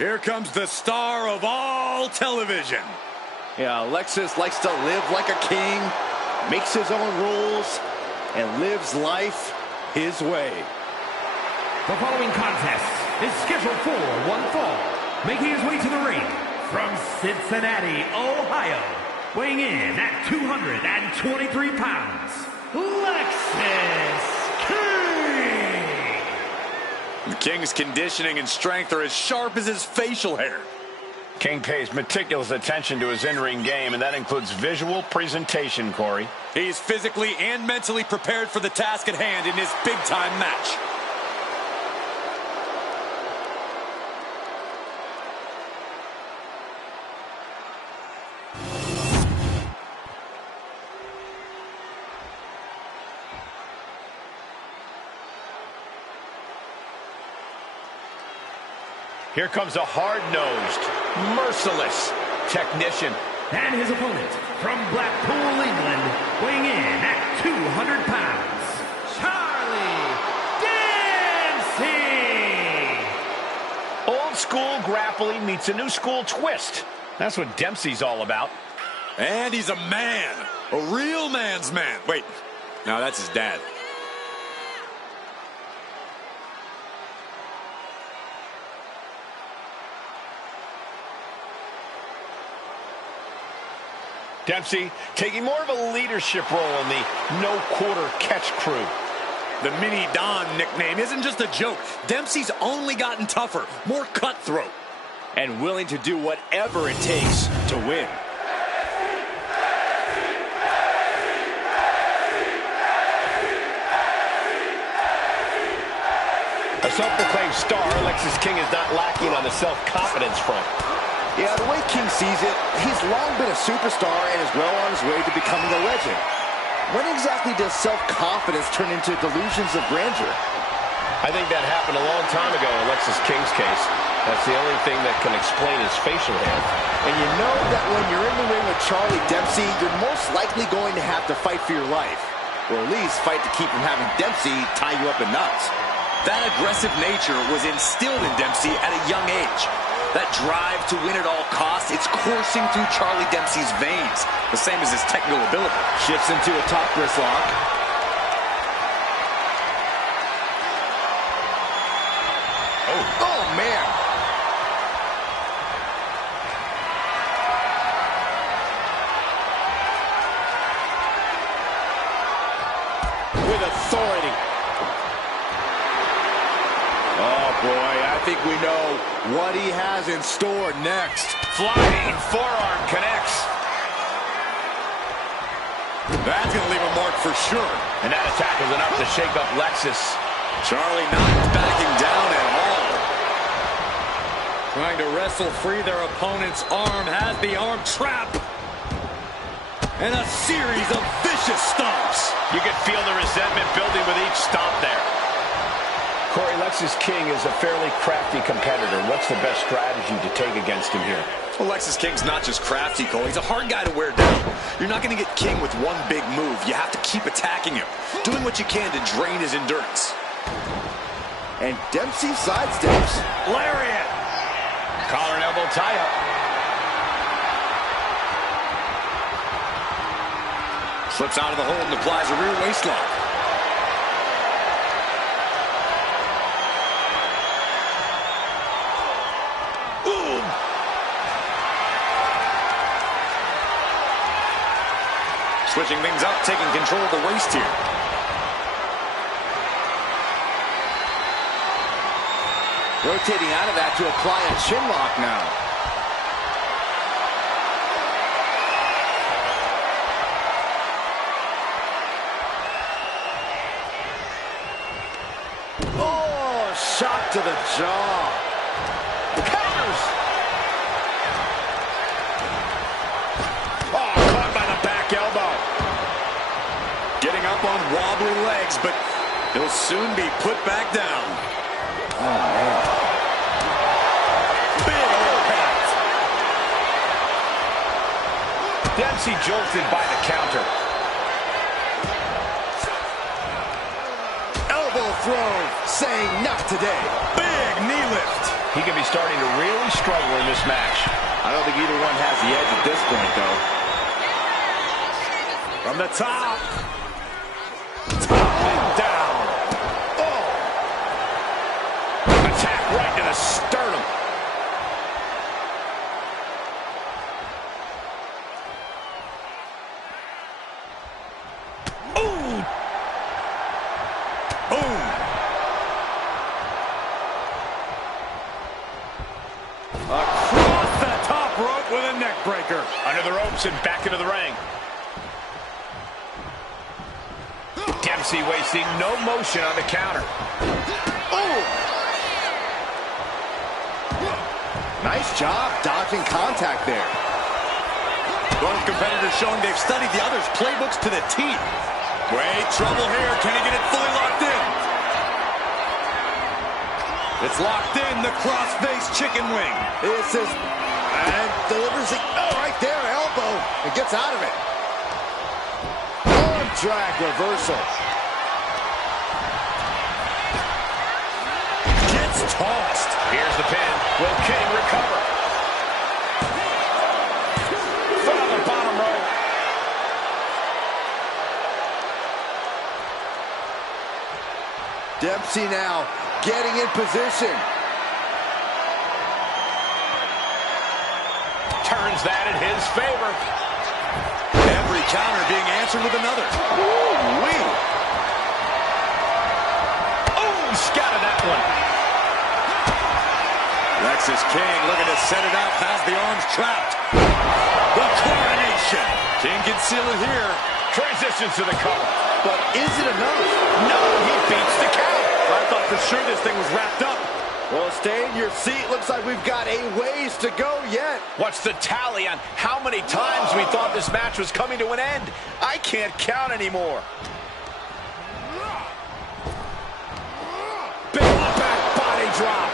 Here comes the star of all television. Yeah, Alexis likes to live like a king, makes his own rules, and lives life his way. The following contest is scheduled for one fall. Making his way to the ring from Cincinnati, Ohio, weighing in at 223 pounds, Lexis King. The King's conditioning and strength are as sharp as his facial hair. King pays meticulous attention to his in-ring game, and that includes visual presentation, Corey. He's physically and mentally prepared for the task at hand in his big-time match. Here comes a hard-nosed, merciless technician. And his opponent from Blackpool, England, weighing in at 200 pounds, Charlie Dempsey! Old school grappling meets a new school twist. That's what Dempsey's all about. And he's a man. A real man's man. Wait, no, that's his dad. Dempsey taking more of a leadership role in the no-quarter catch crew. The Mini Don nickname isn't just a joke. Dempsey's only gotten tougher, more cutthroat. And willing to do whatever it takes to win. A self-proclaimed star, Alexis King is not lacking on the self-confidence front. Yeah, the way King sees it, he's long been a superstar and is well on his way to becoming a legend. When exactly does self-confidence turn into delusions of grandeur? I think that happened a long time ago in Alexis King's case. That's the only thing that can explain his facial hair. And you know that when you're in the ring with Charlie Dempsey, you're most likely going to have to fight for your life. Or at least fight to keep from having Dempsey tie you up in knots. That aggressive nature was instilled in Dempsey at a young age. That drive to win at all costs, it's coursing through Charlie Dempsey's veins, the same as his technical ability. Shifts into a top wrist lock. Oh, man. With authority. Oh, boy, I think we know what he has in store next. Flying forearm connects. That's going to leave a mark for sure. And that attack is enough to shake up Lexis. Charlie not backing down at all. Trying to wrestle free their opponent's arm, has the arm trap. And a series of vicious stomps. You can feel the resentment building with each stomp there. Corey, Alexis King is a fairly crafty competitor. What's the best strategy to take against him here? Well, Alexis King's not just crafty, Cole. He's a hard guy to wear down. You're not going to get King with one big move. You have to keep attacking him, doing what you can to drain his endurance. And Dempsey sidesteps. Lariat. Collar and elbow tie-up. Slips out of the hold and applies a rear waist lock. Switching things up, taking control of the waist here. Rotating out of that to apply a chin lock now. Oh, shot to the jaw. Counters. Oh, caught by the back elbow. Getting up on wobbly legs, but he'll soon be put back down. Oh, man. Big impact. Dempsey jolted by the counter. Elbow throw, saying not today. Big knee lift. He could be starting to really struggle in this match. I don't think either one has the edge at this point, though. From the top. Toppling down. Oh. Attack right to the sternum. Ooh. Boom. Across the top rope with a neck breaker. Under the ropes and back into the ring. Dempsey wasting no motion on the counter. Oh! Nice job dodging contact there. Both competitors showing they've studied the other's playbooks to the teeth. Wait, trouble here. Can he get it fully locked in? It's locked in, the cross-face chicken wing. This is... and delivers it... oh, right there, elbow. And gets out of it. Arm drag reversal. Gets tossed. Here's the pin. Will King recover? Foot on the bottom rope. Dempsey now getting in position. Turns that in his favor. Every counter being answered with another. Ooh-wee. Oh, scattered that one. Lexis King looking to set it out past the arms trapped. The coronation. King can seal it here. Transitions to the cover. But is it enough? No, he beats the count. I thought for sure this thing was wrapped up. Well, stay in your seat. Looks like we've got a ways to go yet. What's the tally on how many times we thought this match was coming to an end? I can't count anymore. Big back body drop.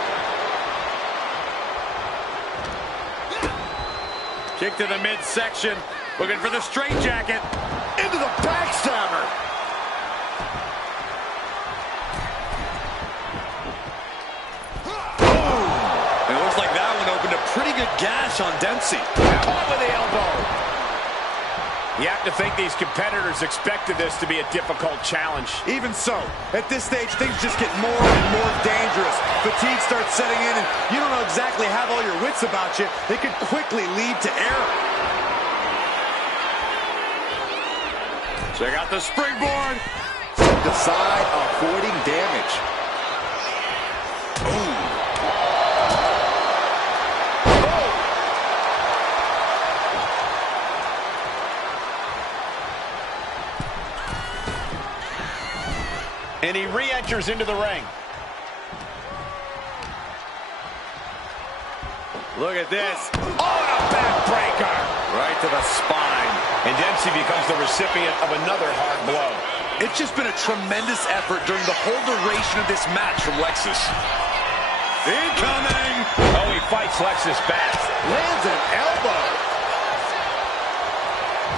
Kick to the midsection. Looking for the straitjacket. Into the backstabber. It looks like that one opened a pretty good gash on Dempsey. Caught with the elbow. You have to think these competitors expected this to be a difficult challenge. Even so, at this stage, things just get more and more dangerous. Fatigue starts setting in, and you don't know exactly have all your wits about you. It could quickly lead to error. Check out the springboard. Step aside, avoiding damage. Ooh. And he re-enters into the ring. Look at this. Oh, and a backbreaker. Right to the spine. And Dempsey becomes the recipient of another hard blow. It's just been a tremendous effort during the whole duration of this match from Lexis. Incoming! Oh, he fights Lexis back. Lands an elbow.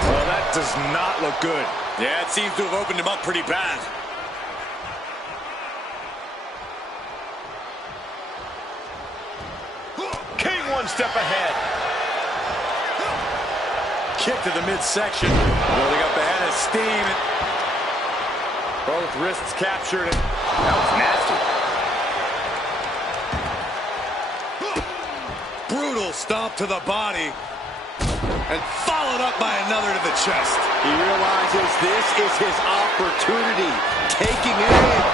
Well, that does not look good. Yeah, it seems to have opened him up pretty bad. King one step ahead. Kick to the midsection. Building up ahead of steam. Both wrists captured. That was nasty. Brutal stomp to the body. And followed up by another to the chest. He realizes this is his opportunity. Taking it in.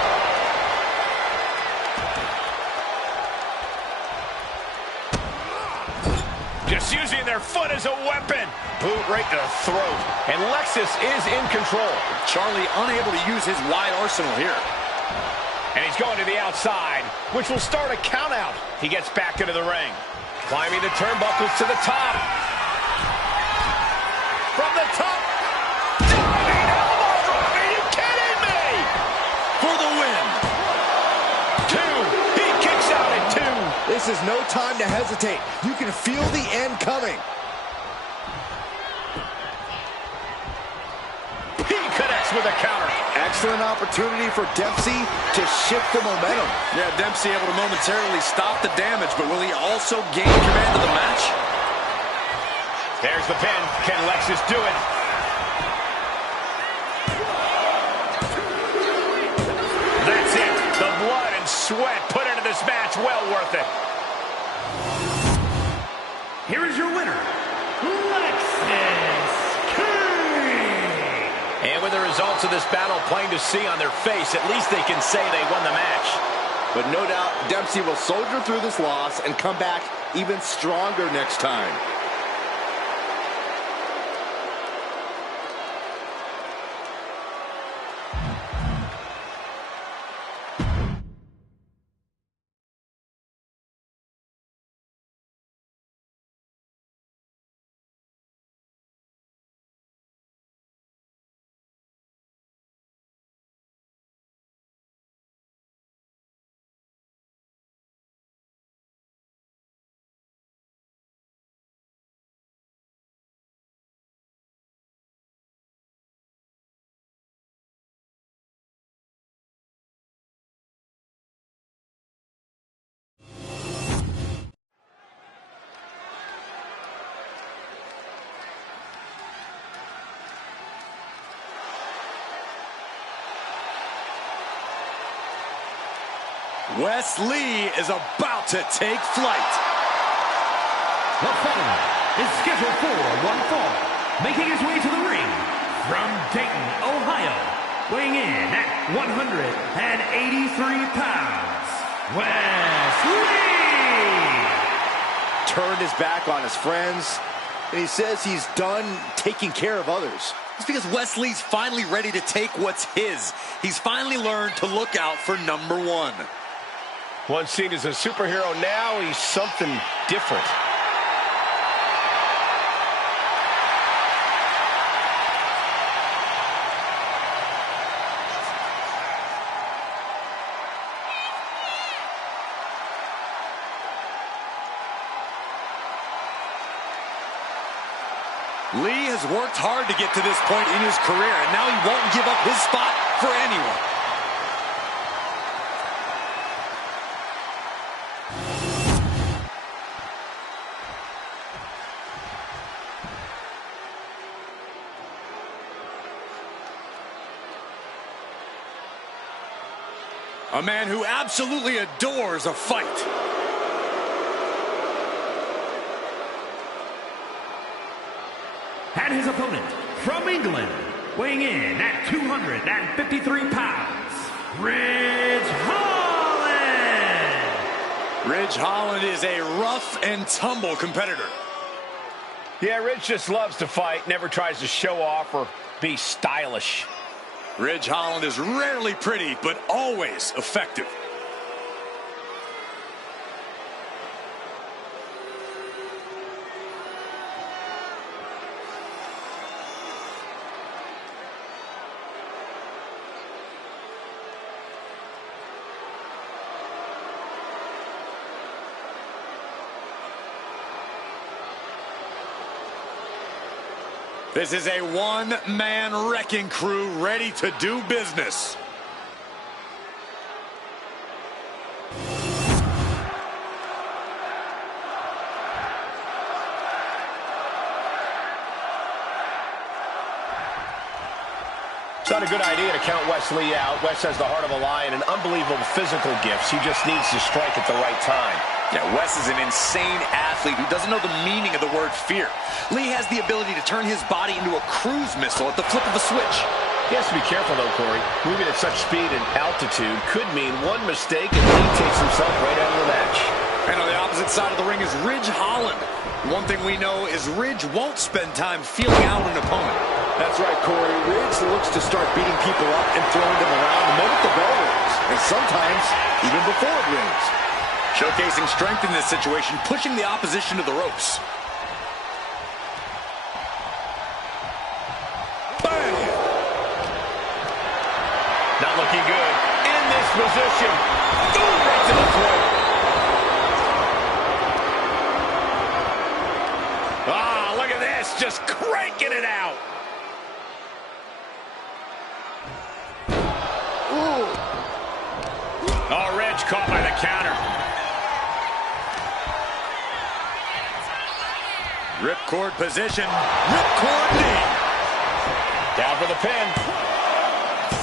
Just using their foot as a weapon. Boot right to the throat. And Lexis is in control. Charlie unable to use his wide arsenal here. And he's going to the outside, which will start a count out. He gets back into the ring. Climbing the turnbuckles to the top. From the top. Diving elbow drop. Are you kidding me? For the win. 2. He kicks out at 2. This is no time to hesitate. You can feel the end coming. He connects with a counter. Excellent opportunity for Dempsey to shift the momentum. Yeah, Dempsey able to momentarily stop the damage, but will he also gain command of the match? There's the pin. Can Lexus do it? That's it. The blood and sweat put into this match. Well worth it. Here is your winner, Lexus King. And with the results of this battle plain to see on their face, at least they can say they won the match. But no doubt, Dempsey will soldier through this loss and come back even stronger next time. Wes Lee is about to take flight. The following is scheduled for one fall, making his way to the ring from Dayton, Ohio, weighing in at 183 pounds, Wes Lee! Turned his back on his friends, and he says he's done taking care of others. It's because Wes Lee's finally ready to take what's his. He's finally learned to look out for number one. Once seen as a superhero, now he's something different. Lee has worked hard to get to this point in his career, and now he won't give up his spot for anyone. A man who absolutely adores a fight. And his opponent from England, weighing in at 253 pounds, Ridge Holland. Ridge Holland is a rough and tumble competitor. Yeah, Ridge just loves to fight, never tries to show off or be stylish. Ridge Holland is rarely pretty, but always effective. This is a one-man wrecking crew ready to do business. It's not a good idea to count Wes Lee out. Wes has the heart of a lion and unbelievable physical gifts. He just needs to strike at the right time. Yeah, Wes is an insane athlete who doesn't know the meaning of the word fear. Lee has the ability to turn his body into a cruise missile at the flip of a switch. He has to be careful, though, Corey. Moving at such speed and altitude could mean one mistake and Lee takes himself right out of the match. And on the opposite side of the ring is Ridge Holland. One thing we know is Ridge won't spend time feeling out an opponent. That's right, Corey. Ridge looks to start beating people up and throwing them around the moment the bell rings, and sometimes even before it rings. Showcasing strength in this situation, pushing the opposition to the ropes. Bang! Not looking good. In this position. Boom, right to the throat. Ah, look at this. Just cranking it out. caught by the counter. Ripcord position. Ripcord knee. Down for the pin.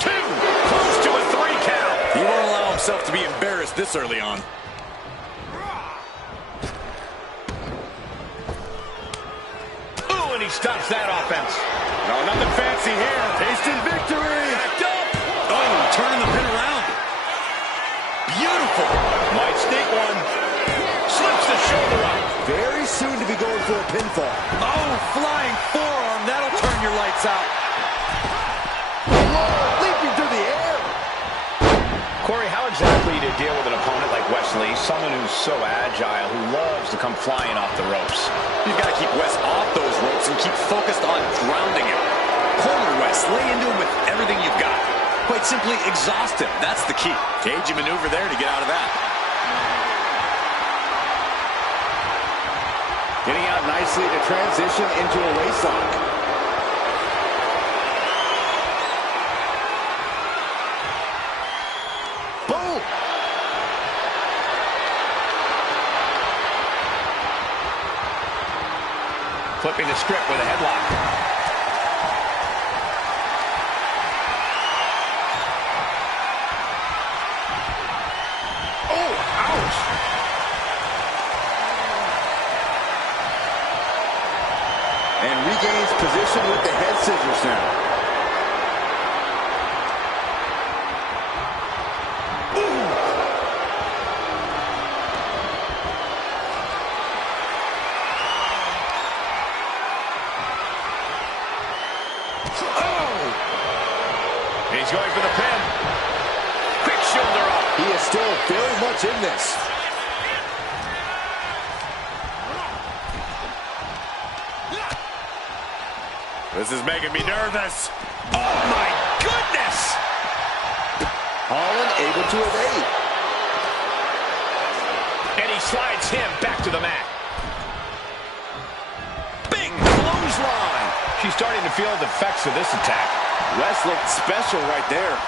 2. Close to a 3 count. He won't allow himself to be embarrassed this early on. Ooh, and he stops that offense. No, nothing fancy here. Tasting victory. Backed up. Oh, turning the pin around. Beautiful. Might sneak one. Slips the shoulder up. Very soon to be going for a pinfall. Oh, flying forearm. That'll turn your lights out. Whoa, leaping through the air. Corey, how exactly to deal with an opponent like Wesley, someone who's so agile, who loves to come flying off the ropes? You've got to keep Wes off those ropes and keep focused on grounding him. Corner Wes, lay into him with everything you've got. Quite simply, exhaust him. That's the key. Cagey maneuver there to get out of that. Getting out nicely to transition into a waistlock. Boom! Flipping the script with a headlock. And regains position with the head scissors now. Ooh. Oh! He's going for the pin. Quick shoulder up. He is still very much in this. This is making me nervous. Oh, my goodness! Holland able to evade. And he slides him back to the mat. Big clothesline. She's starting to feel the effects of this attack. Wes looked special right there.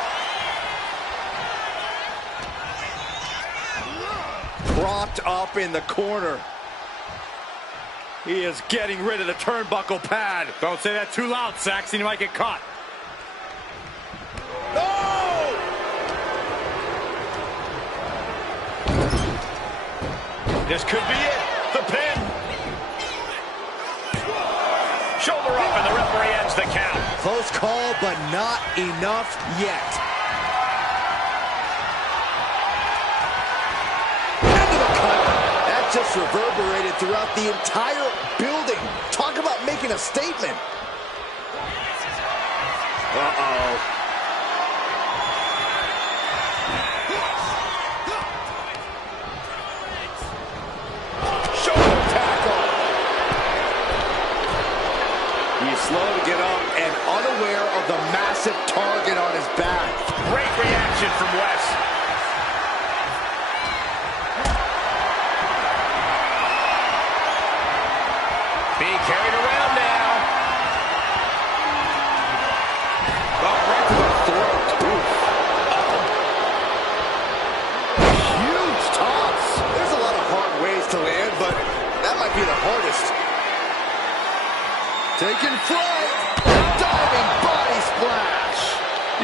Propped up in the corner. He is getting rid of the turnbuckle pad. Don't say that too loud, Saxon. You might get caught. Oh! This could be it. The pin. Shoulder up, and the referee ends the count. Close call, but not enough yet. Into the cover. That just reverberated throughout the entire building. Talk about making a statement. Uh-oh. Shoulder tackle. He's slow to get up and unaware of the massive target on his back. Great reaction from Wes. Being carried around now. Oh, right to the throat. Oof. Huge toss. There's a lot of hard ways to land, but that might be the hardest. Taking flight. Diving body splash.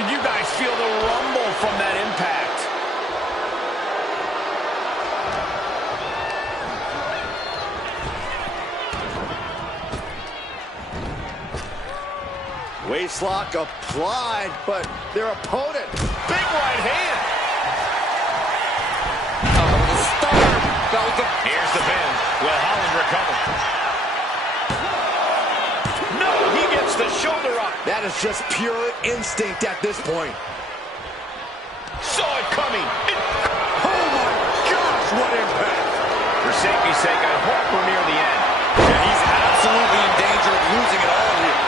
Did you guys feel the rumble from that impact? Waistlock applied, but their opponent. Big right hand. Oh, the stunner. Here's the pin. Will Holland recover? No, he gets the shoulder up. That is just pure instinct at this point. Saw it coming. Oh my gosh, what impact! For safety's sake, I hope we're near the end. Yeah, he's absolutely in danger of losing it all here.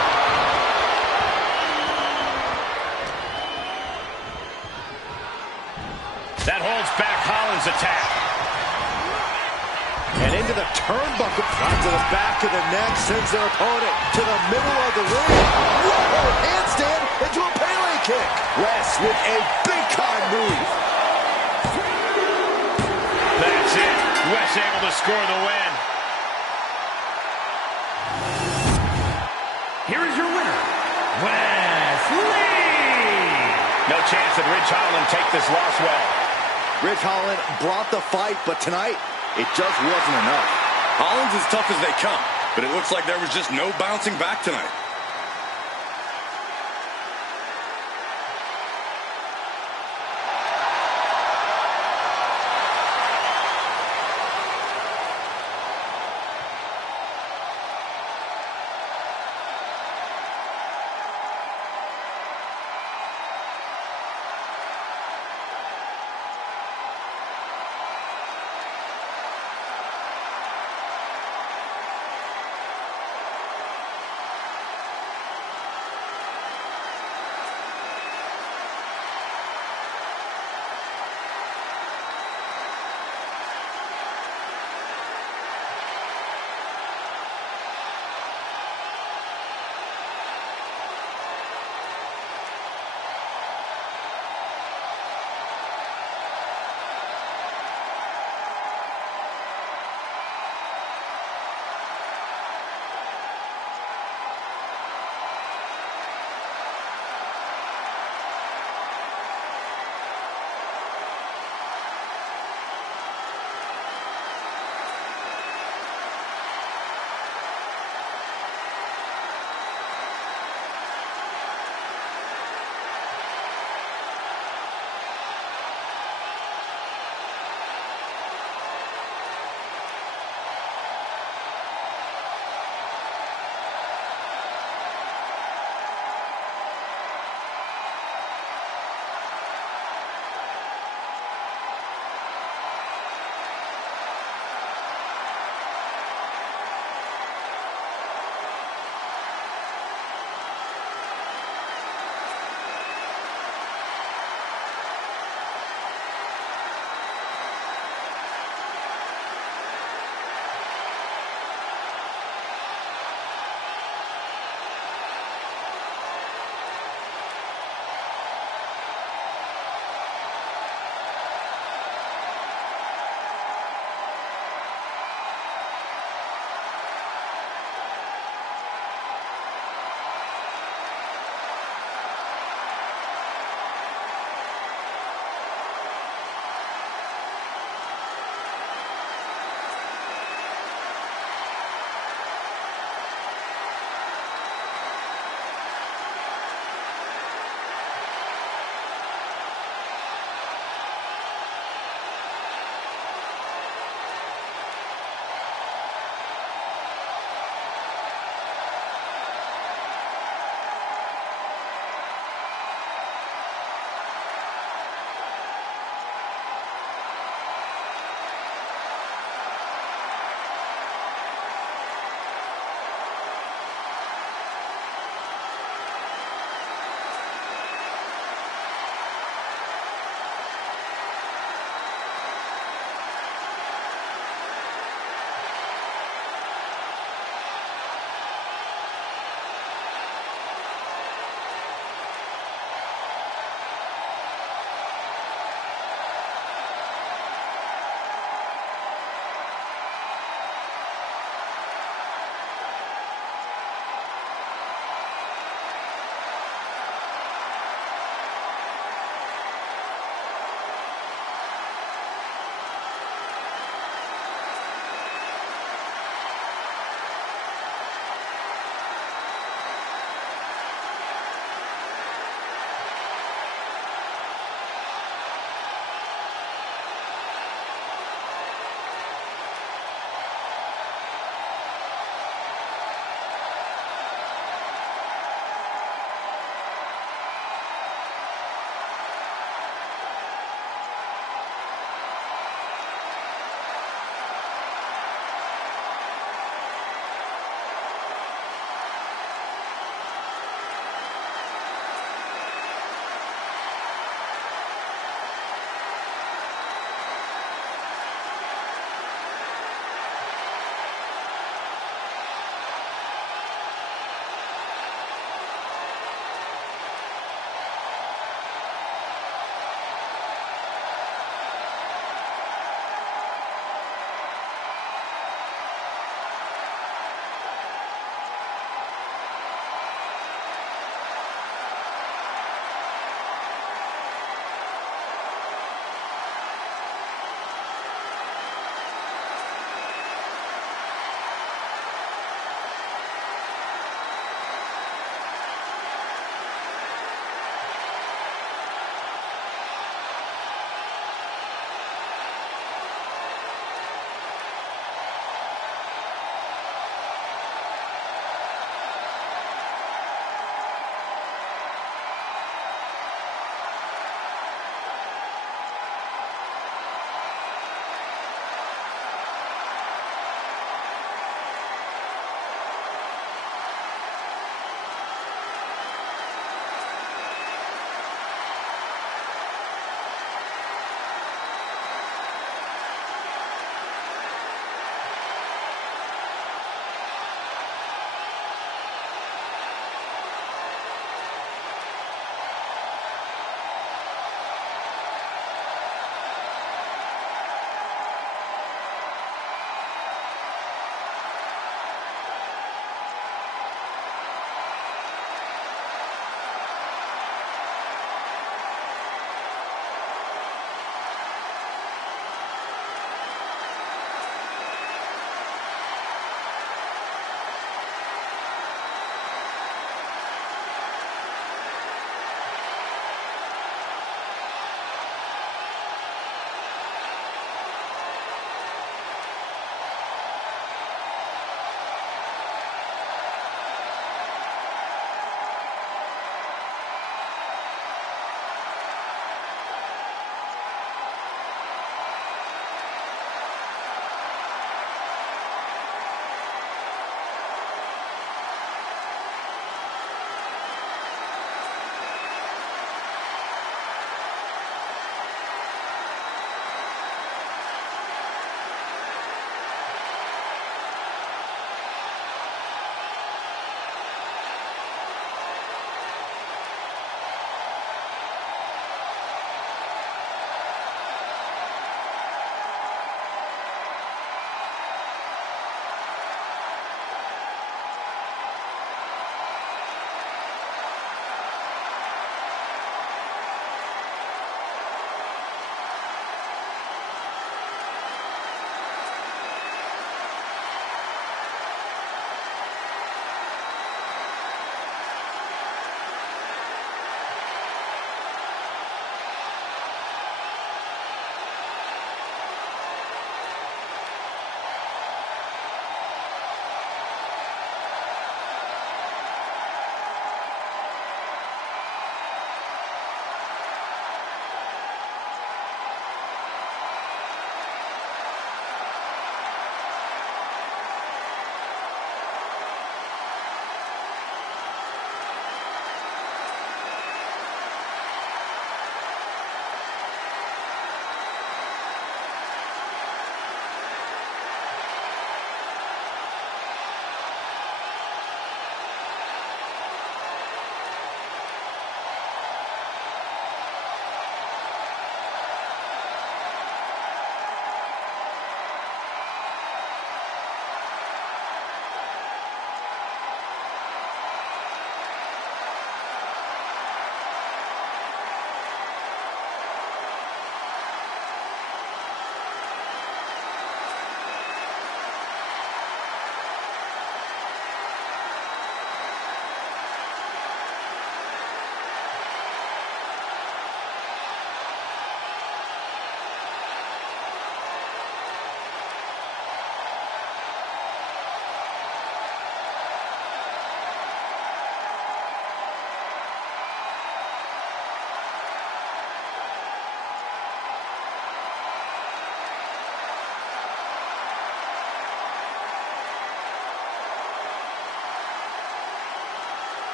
That holds back Holland's attack. And into the turnbuckle. Right to the back of the neck, sends their opponent to the middle of the ring. Whoa, handstand into a Pele kick. Wes with a big-time move. score the win. Here is your winner, Wesley! No chance that Ridge Holland take this loss well. Ridge Holland brought the fight, but tonight, it just wasn't enough. Holland's as tough as they come, but it looks like there was just no bouncing back tonight.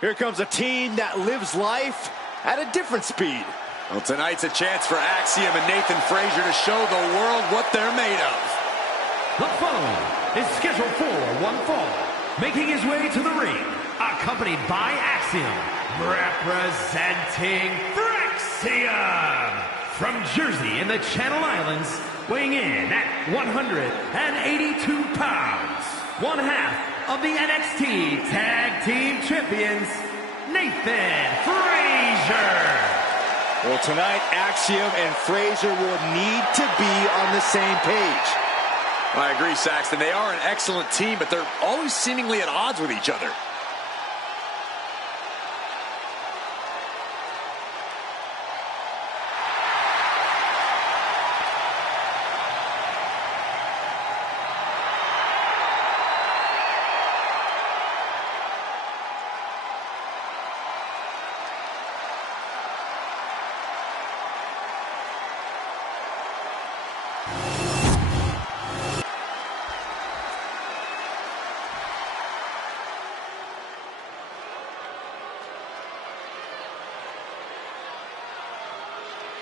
Here comes a team that lives life at a different speed. Well, tonight's a chance for Axiom and Nathan Frazier to show the world what they're made of. The following is scheduled for one fall. Making his way to the ring, accompanied by Axiom, representing Fraxiom. From Jersey in the Channel Islands, weighing in at 182 pounds. One half of the NXT Tag Team Champions, Nathan Frazier. Well, tonight, Axiom and Frazier will need to be on the same page. I agree, Saxton. They are an excellent team, but they're always seemingly at odds with each other.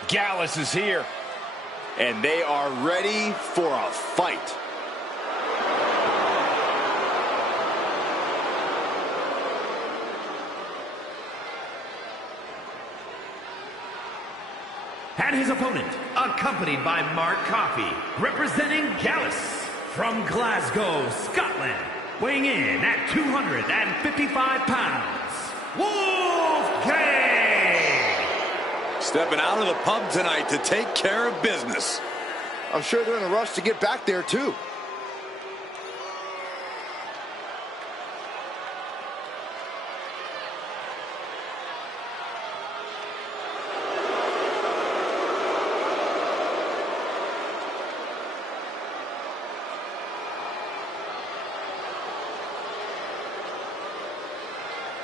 Gallus is here. And they are ready for a fight. And his opponent, accompanied by Mark Coffey, representing Gallus from Glasgow, Scotland, weighing in at 255 pounds, Wolfgang! Stepping out of the pub tonight to take care of business. I'm sure they're in a rush to get back there, too.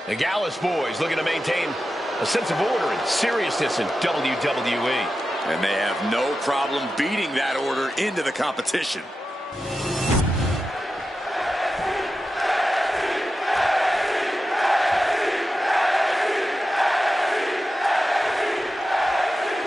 The Gallus boys looking to maintain a sense of order and seriousness in WWE. And they have no problem beating that order into the competition.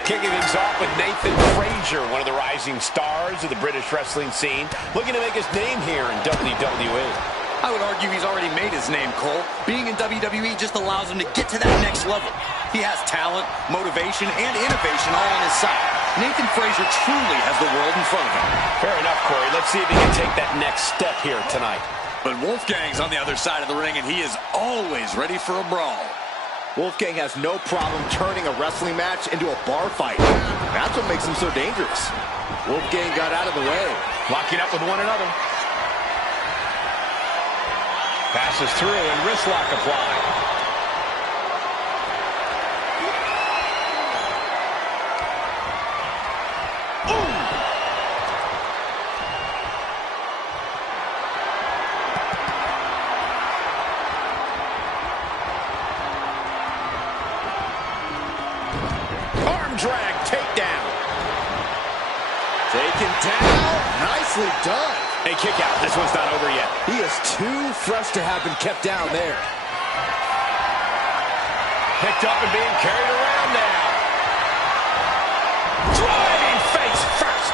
Kicking things off with Nathan Frazier, one of the rising stars of the British wrestling scene, looking to make his name here in WWE. I would argue he's already made his name, Cole. Being in WWE just allows him to get to that next level. He has talent, motivation, and innovation all on his side. Nathan Frazier truly has the world in front of him. Fair enough, Corey. Let's see if he can take that next step here tonight. But Wolfgang's on the other side of the ring, and he is always ready for a brawl. Wolfgang has no problem turning a wrestling match into a bar fight. That's what makes him so dangerous. Wolfgang got out of the way. Locking up with one another. Passes through and wrist lock applied. Arm drag takedown. Taken down. Nicely done. A kick out. This one's not over yet. He is too fresh to have been kept down there. Picked up and being carried around now. Driving face first.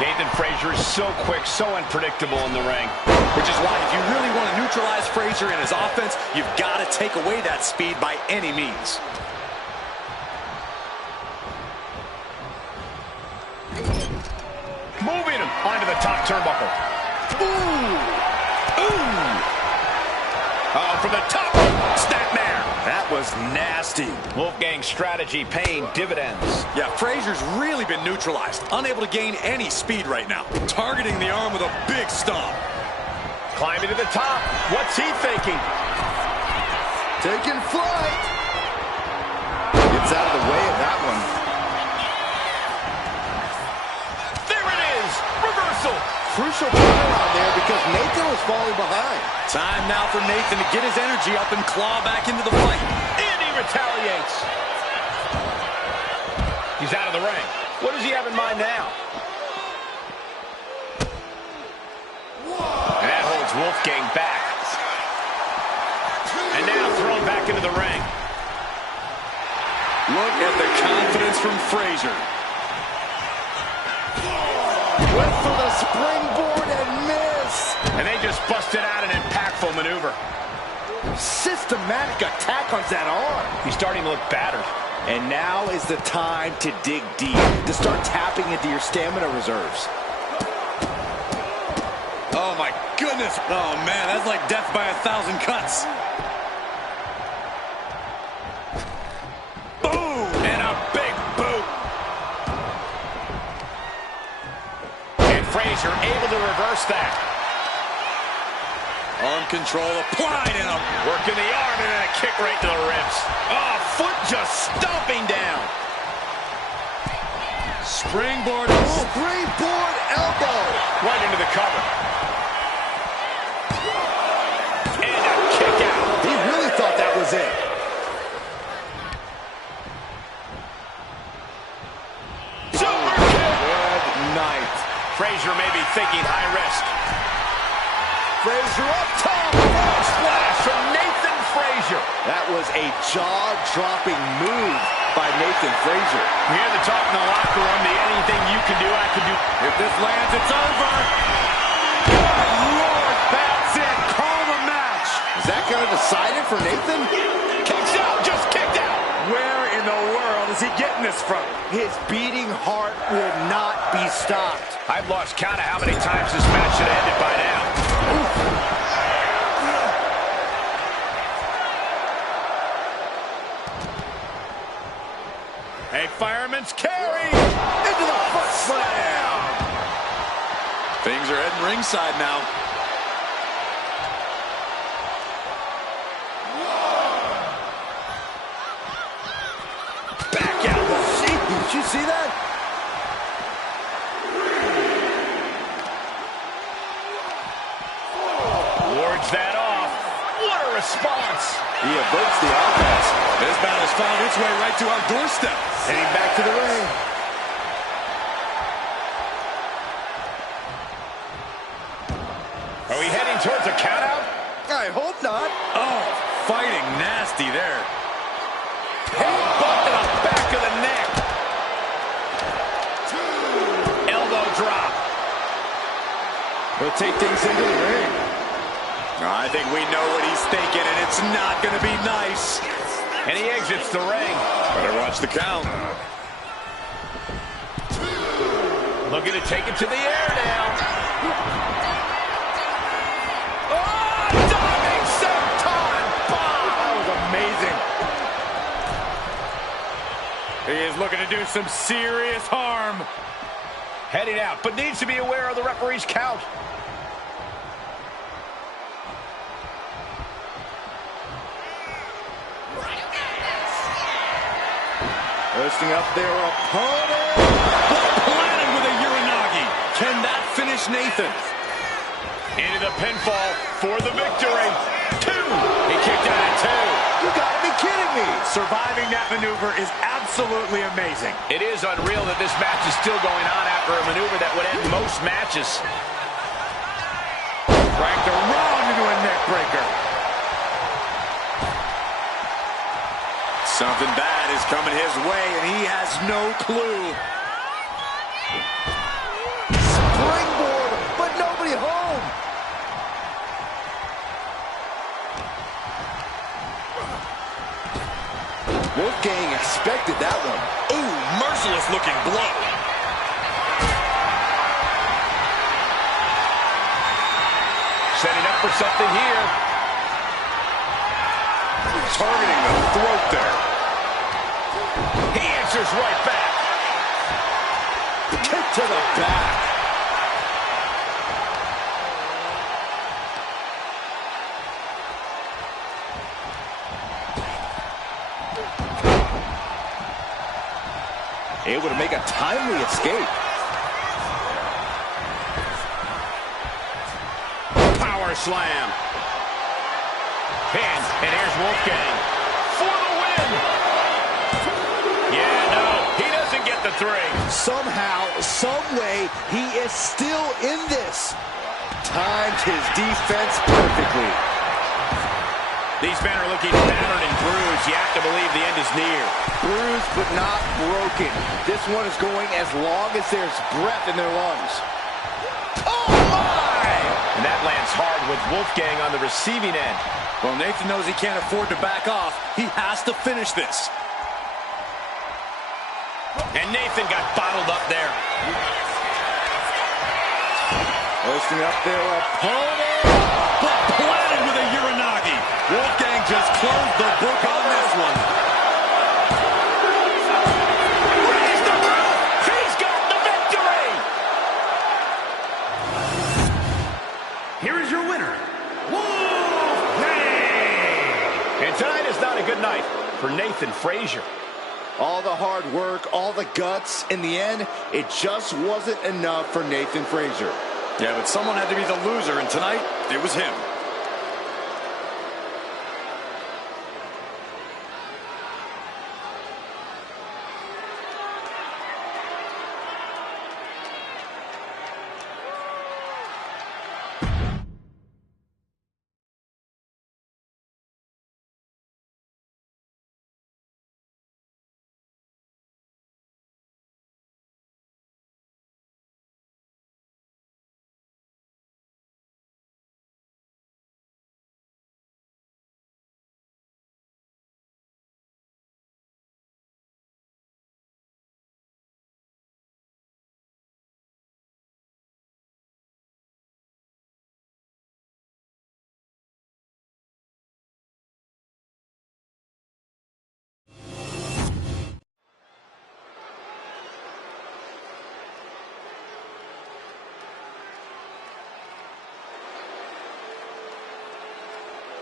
Nathan Frazier is so quick, so unpredictable in the ring. Which is why if you really want to neutralize Frazier and his offense, you've got to take away that speed by any means. Moving him onto the top turnbuckle. Ooh! Ooh! Oh, from the top. Snapmare. That was nasty. Wolfgang's strategy paying dividends. Yeah, Frazier's really been neutralized. Unable to gain any speed right now. Targeting the arm with a big stomp. Climbing to the top. What's he thinking? Taking flight. Gets out of the way of that one. Crucial turnaround there because Nathan was falling behind. Time now for Nathan to get his energy up and claw back into the fight. And he retaliates. He's out of the ring. What does he have in mind now? And that holds Wolfgang back. And now into the ring. Look at the confidence from Frazier. Went for the springboard and miss. And they just busted out an impactful maneuver. Systematic attack on that arm. He's starting to look battered. And now is the time to dig deep, to start tapping into your stamina reserves. Oh, my goodness. Oh, man, that's like death by 1,000 cuts. Boom! And a big boot. And Frazier able to reverse that. Arm control applied and a Working the arm and then a kick right to the ribs. oh, foot just stomping down. Springboard. Springboard elbow. Right into the cover. And a kick out. He really thought that was it. Super kick. Good night. Frazier may be thinking high risk. Frazier up top. Frog splash from Nathan Frazier. That was a jaw-dropping move by Nathan Frazier. You hear the talk in the locker room, the anything you can do, I can do. If this lands, it's over. Good Lord, that's it. Call the match. Is that going to decide it for Nathan? Kicks out, just kicked out. Where in the world is he getting this from? His beating heart will not be stopped. I've lost count of how many times this match should have ended by now. A fireman's carry into the foot slam. Things are heading ringside now. Back elbow. Did you see that? Wards that off. What a response. He averts the offense. This battle's found its way right to our doorstep. Heading back to the ring. Are we heading towards a countout? I hope not. Oh, fighting nasty there. Headbutt to the back of the neck. Elbow drop. We'll take things into the ring. I think we know what he's thinking, and it's not going to be nice. And he exits the ring. Better watch the count. Looking to take it to the air now. Oh, diving senton bomb. That was amazing. He is looking to do some serious harm. Heading out, but needs to be aware of the referee's count. Lifting up their opponent. Planted with a Uranagi. Can that finish Nathan? Into the pinfall for the victory. 2. He kicked out at 2. You gotta be kidding me. Surviving that maneuver is absolutely amazing. It is unreal that this match is still going on after a maneuver that would end most matches. Cranked around into a neck breaker. Something bad is coming his way, and he has no clue. Springboard, but nobody home. Wolfgang expected that one. Ooh, merciless looking blow. Setting up for something here. Targeting the throat there. He answers right back. Kick to the back. Able to make a timely escape. Power slam. Pin, and here's Wolfgang for the win. Yeah, no, he doesn't get the 3. Somehow, some way, he is still in this. Timed his defense perfectly. These men are looking battered and bruised. You have to believe the end is near. Bruised but not broken. This one is going as long as there's breath in their lungs. Oh, my! And that lands hard with Wolfgang on the receiving end. Well, Nathan knows he can't afford to back off. He has to finish this. And Nathan got bottled up there. Posting up their opponent. But planted with a Uranagi. Wolfgang just closed the book on this one. Raise the roof! He's got the victory! Here is your winner, Wolfgang! And tonight is not a good night for Nathan Frazier. All the hard work, all the guts. In the end, it just wasn't enough for Nathan Frazier. Yeah, but someone had to be the loser, and tonight, it was him.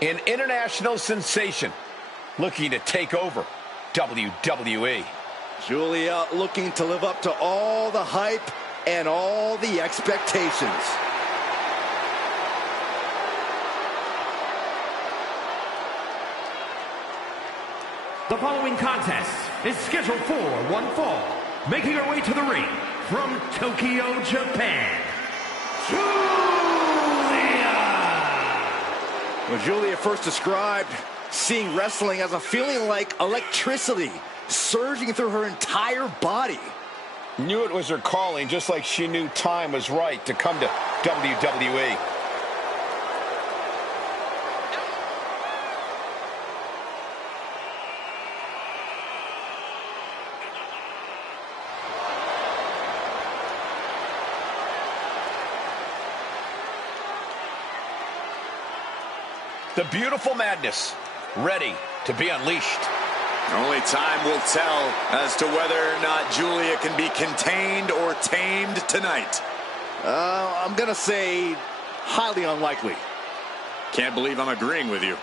An international sensation looking to take over WWE. Julia looking to live up to all the hype and all the expectations. The following contest is scheduled for one fall. Making her way to the ring from Tokyo, Japan, When Julia first described seeing wrestling as a feeling like electricity surging through her entire body. Knew it was her calling, just like she knew time was right to come to WWE. The beautiful madness, ready to be unleashed. Only time will tell as to whether or not Julia can be contained or tamed tonight. I'm going to say highly unlikely. Can't believe I'm agreeing with you.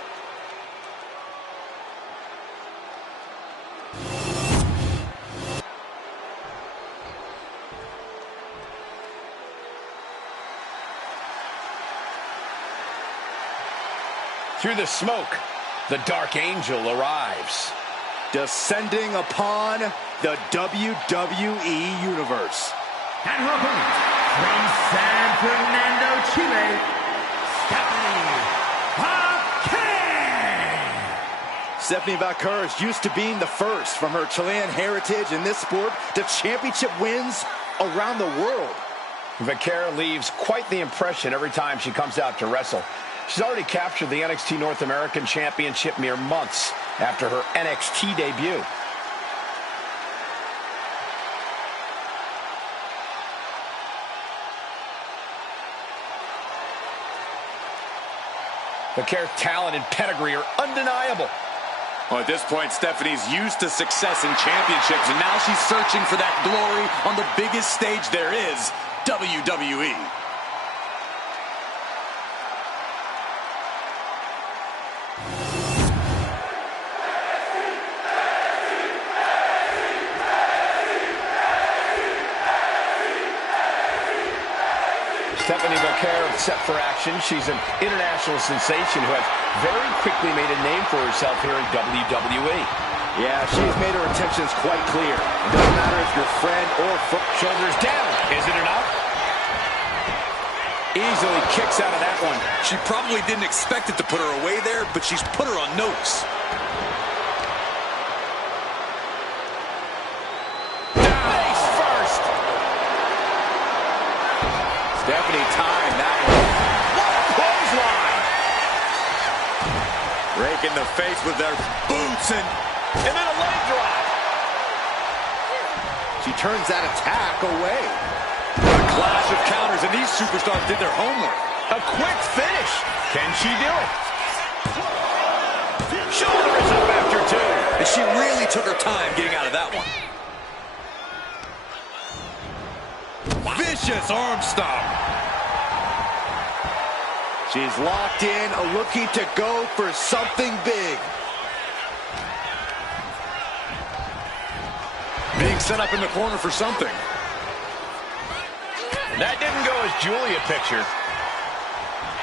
Through the smoke, the Dark Angel arrives. Descending upon the WWE Universe. and her opponent from San Fernando, Chile, Stephanie Valcour is used to being the first from her Chilean heritage in this sport to championship wins around the world. Valcour leaves quite the impression every time she comes out to wrestle. She's already captured the NXT North American Championship mere months after her NXT debut. Valcour's talent and pedigree are undeniable. Well, at this point, Stephanie's used to success in championships, and now she's searching for that glory on the biggest stage there is, WWE. Stephanie Valcour set for action. She's an international sensation who has very quickly made a name for herself here in WWE. Yeah, she's made her intentions quite clear. It doesn't matter if you're friend or foe. Shoulders down. Is it enough? Easily kicks out of that one. She probably didn't expect it to put her away there, but she's put her on notice. Face first. Stephanie timed that one. What a clothesline. Raking the face with their boots and then a leg drop. She turns that attack away. a clash of counters, and these superstars did their homework. A quick finish. Can she do it? Shoulder is up after two. And she really took her time getting out of that one. Vicious arm stomp. She's locked in, looking to go for something big. Being set up in the corner for something. That didn't go as Julia pictured.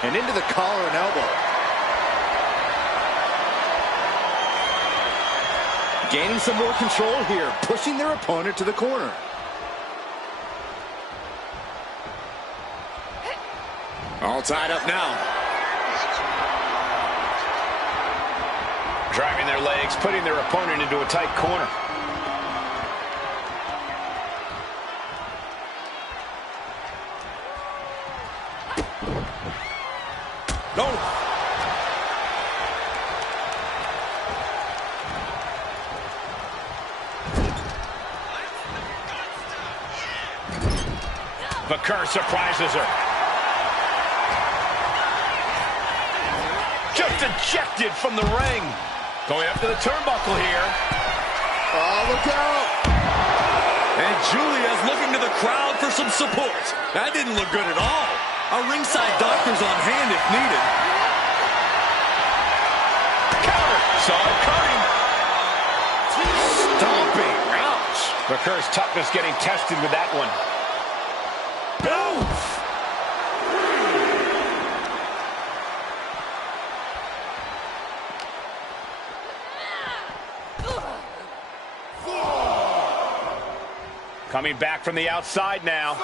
And into the collar and elbow. Gaining some more control here, pushing their opponent to the corner. All tied up now. Driving their legs, putting their opponent into a tight corner. No. Bakur surprises her. Just ejected from the ring. Going up to the turnbuckle here. Oh, look out! And Julia's looking to the crowd for some support. That didn't look good at all. A ringside doctor's on hand if needed. Counter. Saw it coming. Stomping. Ouch. Bakur's toughness getting tested with that one. Oof. Coming back from the outside now.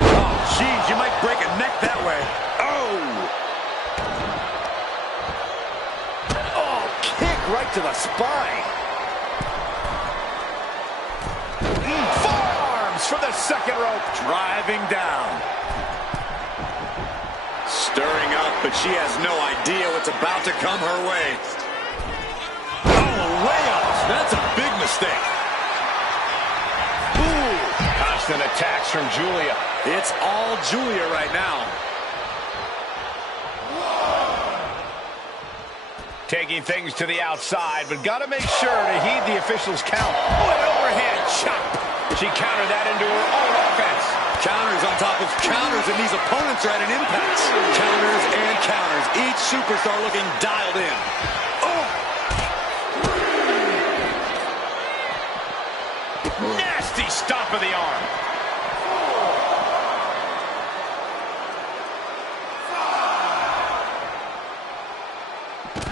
Oh, geez, you might break a neck that way. Oh! Oh, kick right to the spine. Forearms from the second rope. Driving down. Stirring up, but she has no idea what's about to come her way. Oh, layups. That's a big mistake. Ooh. Constant attacks from Julia. It's all Julia right now. Taking things to the outside, but got to make sure to heed the officials' count. Oh, an overhead chop. She countered that into her own offense. Counters on top of counters, and these opponents are at an impasse. Counters and counters. Each superstar looking dialed in. Oh! Nasty stomp of the arm.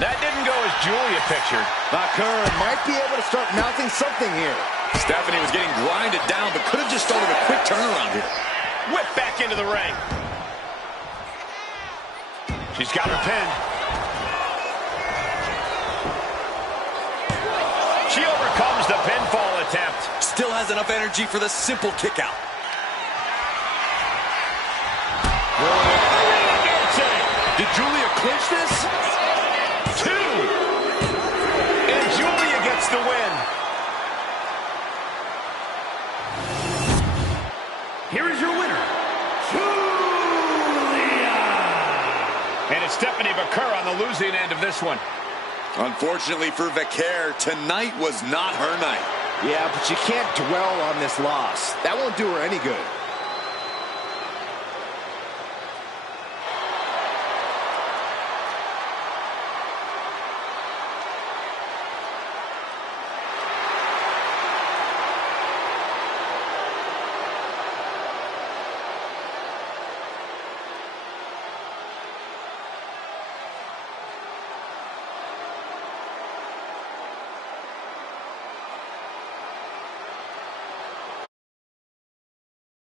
That didn't go as Julia pictured. Bakur might be able to start mounting something here. Stephanie was getting grinded down, but could have just started a quick turnaround here. Whip back into the ring. She's got her pinned. She overcomes the pinfall attempt. Still has enough energy for the simple kick out. Did Julia clinch this? 2. And Julia gets the win. Here is your winner, Julia! And it's Stephanie Bakur on the losing end of this one. Unfortunately for Bakur, tonight was not her night. Yeah, but you can't dwell on this loss. That won't do her any good.